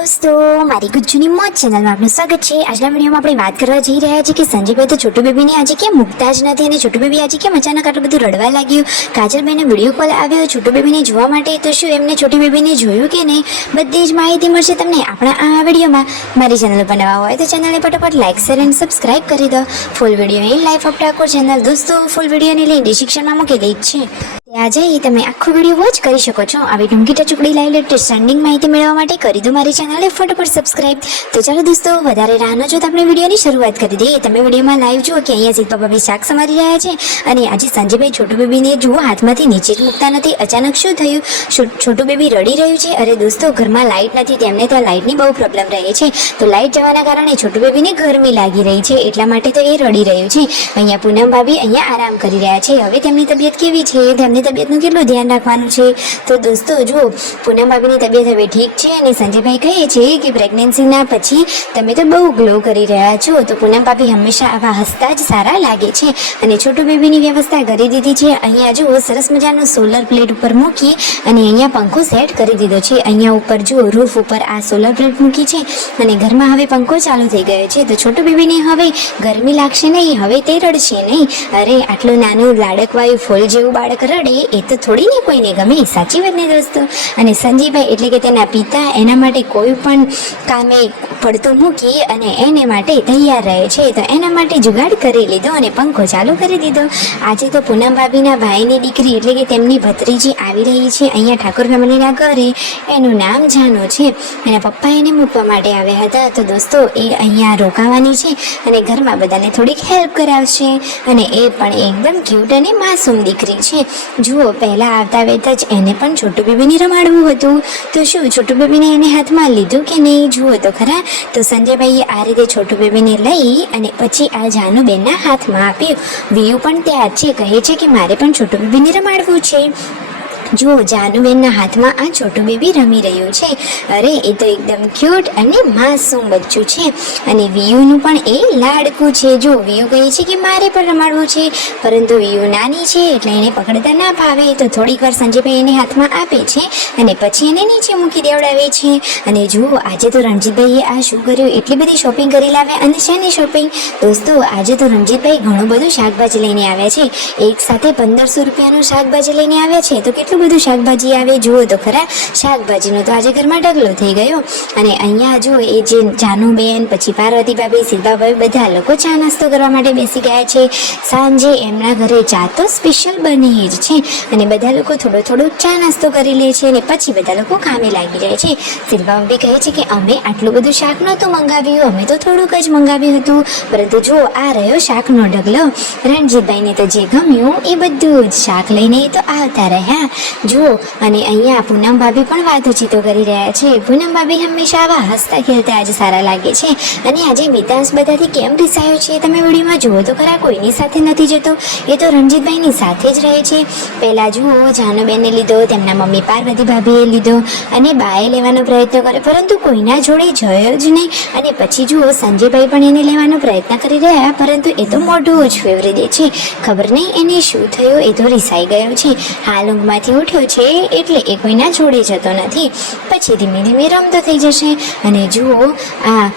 दोस्तों मारी गुज्जूनी मौज चेनल में आपનું સ્વાગત છે। આજના વિડીયોમાં આપણે વાત કરવા જઈ રહ્યા છીએ કે સંજયભાઈ તો છોટુ બેબીને આજે કેમ મૂકતા જ નથી અને છોટુ બેબી આજે કેમ અચાનક આટલું બધું રડવા લાગ્યું। કાજલબેનનો વિડીયો કોલ આવ્યો છોટુ બેબીને જોવા માટે, તો શું એમને છોટી બેબીને જોયું કે નહીં, બધી જ માહિતી મળશે તમને આપણા આ વિડીયોમાં। મારી ચેનલ પર નવા હોય તો ચેનલને ફટાફટ લાઈક શેર અને સબસ્ક્રાઇબ કરી દો। Full video in life of Thakor channel દોસ્તો ફૂલ વિડીયોની લિંક ડિસ્ક્રિપ્શનમાં મૂકી દઈ છે, ત્યાં જઈ તમે આખો વિડીયો વોચ કરી શકો છો। આવી ટૂંકી ટચુકડી લાઈવ લેટેસ્ટ ટ્રેન્ડિંગ માહિતી મેળવવા માટે કરી દો મારી ચેનલને ફટાફટ સબસ્ક્રાઇબ। તો ચાલો દોસ્તો વધારે રાહ ન જોતા આપણે વિડીયોની શરૂઆત કરી દઈએ। તમે વિડીયોમાં લાઈવ જુઓ કે અહીંયા શિલ્પા ભાભી શાક સમારી રહ્યા છે અને આજે સંજયભાઈ છોટુ બેબીને જુઓ હાથમાંથી નીચે જ મૂકતા નથી। અચાનક શું થયું, છોટુ બેબી રડી રહ્યું છે। અરે દોસ્તો ઘરમાં લાઇટ નથી, તેમને ત્યાં લાઇટની બહુ પ્રોબ્લેમ રહે છે, તો લાઇટ જવાના કારણે છોટુ બેબીને ગરમી લાગી રહી છે, એટલા માટે તો એ રડી રહ્યું છે। અહીંયા પૂનમ ભાભી અહીંયા આરામ કરી રહ્યા છે। હવે તેમની તબિયત કેવી છે, તેમની તબિયતનું કેટલું ધ્યાન રાખવાનું છે, તો દોસ્તો જુઓ પૂનમ ભાભીની તબિયત હવે ઠીક છે અને સંજયભાઈ કહે છે કે પ્રેગ્નન્સીના પછી તમે તો બહુ ગ્લો કરી રહ્યા છો। તો પૂનમ ભાભી હંમેશા આવા હસતા જ સારા લાગે છે અને છોટુ બેબીની વ્યવસ્થા કરી દીધી છે। અહીંયા જુઓ સરસ મજાનો સોલર પ્લેટ ઉપર મૂકી અને અહીંયા પંખો સેટ કરી દીધો છે। અહીંયા ઉપર જુઓ રૂફ ઉપર આ સોલર પ્લેટ મૂકી છે અને ઘરમાં હવે પંખો ચાલુ થઈ ગયો છે, તો છોટુ બેબીને હવે ગરમી લાગશે નહીં, હવે તે રડશે નહીં। અરે આટલું નાનું લાડકવાયું ફૂલ જેવું બાળક રડે એ તો થોડી ને કોઈને ગમે, સાચી વાત ને દોસ્તો। અને સંજયભાઈ એટલે કે તેના પિતા એના માટે કોઈ પણ કામે પડતું મૂકી અને એને માટે તૈયાર રહે છે, તો એના માટે જુગાડ કરી લીધો અને પંખો ચાલુ કરી દીધો। આજે તો પૂનમ ભાભીના ભાઈની દીકરી એટલે કે તેમની ભત્રીજી આવી રહી છે અહીંયા ઠાકોર ફેમિલીના ઘરે, એનું નામ જાનો છે, એના પપ્પા એને મૂકવા માટે આવ્યા હતા। તો દોસ્તો એ અહીંયા રોકાવાની છે અને ઘરમાં બધાને થોડીક હેલ્પ કરાવશે અને એ પણ એકદમ ક્યુટ અને માસૂમ દીકરી છે। જુઓ પહેલાં આવતા વેત જ એને પણ છોટુ બેબીને રમાડવું હતું, તો શું છોટુ બેબીને એને હાથમાં લીધું કે નહીં, જુઓ તો ખરા। તો સંજયભાઈએ આ રીતે છોટુ બેબીને લઈ અને પછી આ જાનુબેનના હાથમાં આપ્યું। વિયુ પણ ત્યાં છે, કહે છે કે મારે પણ છોટુ બેબીને રમાડવું છે। જુઓ જાનુબેનના હાથમાં આ છોટુ બેબી રમી રહ્યું છે। અરે એ તો એકદમ ક્યુટ અને માસૂમ બચ્ચું છે અને વિયુનું પણ એ લાડકું છે। જો વિયુ કહે છે કે મારે પણ રમાડવું છે, પરંતુ વિયુ નાની છે એટલે એને પકડતા ના ફાવે, તો થોડીક વાર સંજયભાઈ એને હાથમાં આપે છે અને પછી એને નીચે મૂકી દેવડાવે છે। અને જુઓ આજે તો રણજીતભાઈએ આ શું કર્યું, એટલી બધી શોપિંગ કરી લાવ્યા। અને શેની શોપિંગ દોસ્તો, આજે તો રણજીતભાઈ ઘણું બધું શાકભાજી લઈને આવ્યા છે, એક સાથે 1500 રૂપિયાનું શાકભાજી લઈને આવ્યા છે, તો કેટલું બધું શાકભાજી આવે જુઓ તો ખરા। શાકભાજીનો તો આજે ઘરમાં ઢગલો થઈ ગયો। અને અહીંયા જુઓ એ જે જાનુબેન પછી પાર્વતી ભાભી શિલ્પા ભાભી બધા લોકો ચા નાસ્તો કરવા માટે બેસી ગયા છે। સાંજે એમના ઘરે ચા તો સ્પેશિયલ બની જ છે અને બધા લોકો થોડો થોડો ચા નાસ્તો કરી લે છે અને પછી બધા લોકો કામે લાગી જાય છે। શિલ્પા ભાભી કહે છે કે અમે આટલું બધું શાક નહોતું મંગાવ્યું, અમે તો થોડુંક જ મંગાવ્યું હતું, પરંતુ જુઓ આ રહ્યો શાકનો ઢગલો। રણજીતભાઈને તો જે ગમ્યું એ બધું જ શાક લઈને તો આવતા રહ્યા જુઓ। અને અહીંયા પૂનમ ભાભી પણ વાતચીતો કરી રહ્યા છે। પૂનમ ભાભી હંમેશા આવા હસતા ખેલતા આજે સારા લાગે છે અને આજે મિતાંશ બધાથી કેમ રિસાયો છે તમે વિડીયોમાં જુઓ તો ખરા, કોઈની સાથે નથી જતો, એ તો રણજીતભાઈની સાથે જ રહે છે। પહેલાં જુઓ જાનુબેનને લીધો, તેમના મમ્મી પાર્વતી ભાભીએ લીધો અને બાએ લેવાનો પ્રયત્ન કર્યો, પરંતુ કોઈના જોડે જયો જ નહીં। અને પછી જુઓ સંજયભાઈ પણ એને લેવાનો પ્રયત્ન કરી રહ્યા, પરંતુ એ તો મોઢું જ ફેવરી દે છે, ખબર નહીં એને શું થયું, એ તો રિસાઈ ગયો છે। હાલ ઊંઘમાંથી ઉઠ્યો છે એટલે એ કોઈના જોડે જતો નથી, પછી ધીમે ધીમે રમતો થઈ જશે। અને જુઓ આ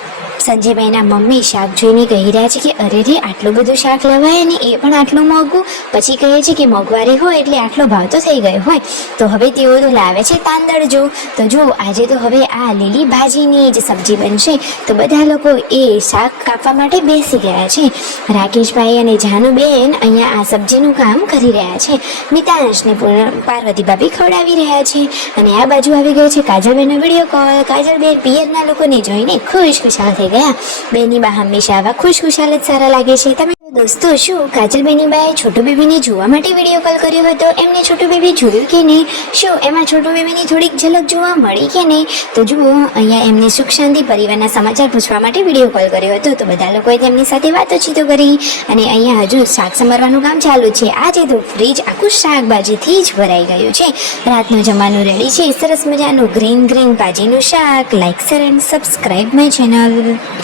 સંજયભાઈના મમ્મી શાક જોઈને કહી રહ્યા છે કે અરે રે આટલું બધું શાક લવાય ને એ પણ આટલું મોંઘું, પછી કહે છે કે મોંઘવારી હોય એટલે આટલો ભાવ તો થઈ ગયો હોય, તો હવે તેઓ તો લાવે છે તાંદળજો। તો જો આજે તો હવે આ લીલી ભાજીની જ સબ્જી બનશે, તો બધા લોકો એ શાક કાપવા માટે બેસી ગયા છે। રાકેશભાઈ અને જાનુબેન અહીંયા આ સબ્જીનું કામ કરી રહ્યા છે, મિતાંશને પાર્વતી ભાભી ખવડાવી રહ્યા છે। અને આ બાજુ આવી ગયો છે કાજલબેનનો વિડીયો કોલ। કાજલબેન પિયરના લોકોને જોઈને ખુશખુશાલ થઈ ગયા। બેની બા હંમેશા આવા ખુશખુશાલ જ સારા લાગે છે। તમે દોસ્તો શું કાજલબેનની બાએ છોટુ બેબીને જોવા માટે વિડીયો કોલ કર્યો હતો, એમને છોટુ બેબી જોયું કે નહીં, શું એમાં છોટુ બેબીની થોડીક ઝલક જોવા મળી કે નહીં, તો જુઓ અહીંયા એમને સુખ શાંતિ પરિવારના સમાચાર પૂછવા માટે વિડીયો કોલ કર્યો હતો, તો બધા લોકોએ તેમની સાથે વાતચીતો કરી। અને અહીંયા હજુ શાક સમારવાનું કામ ચાલુ છે। આજે તો ફ્રીજ આખું શાકભાજીથી જ ભરાઈ ગયું છે। રાતનું જમવાનું રેડી છે, સરસ મજાનું ગ્રીન ભાજીનું શાક। Like share and subscribe my channel.